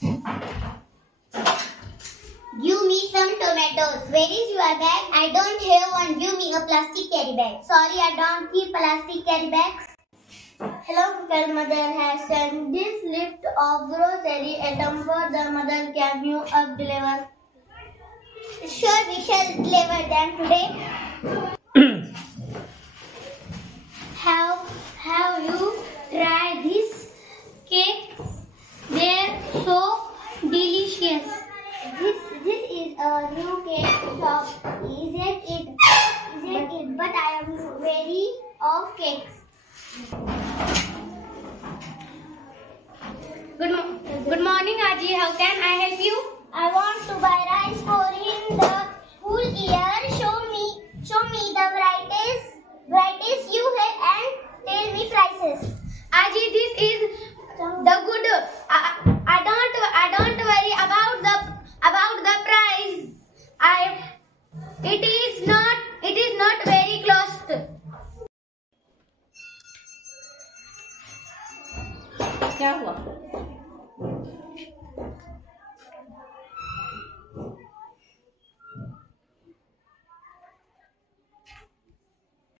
Give me some tomatoes. Where is your bag? I don't have one. Give me a plastic carry bag. Sorry, I don't keep plastic carry bags. Hello, Uncle. Mother has sent this lift of grocery item for the mother. Can you deliver? Sure, we shall deliver them today. Have you tried these cakes? They're so delicious. This is a new cake shop. Isn't it? But I am wary of cakes. Good morning, Aji. How can I help you? I want to buy rice for in the school year. Show me the varieties you have and tell me prices. Aji, this is the good. I don't worry about the price. It is not very cost. क्या हुआ?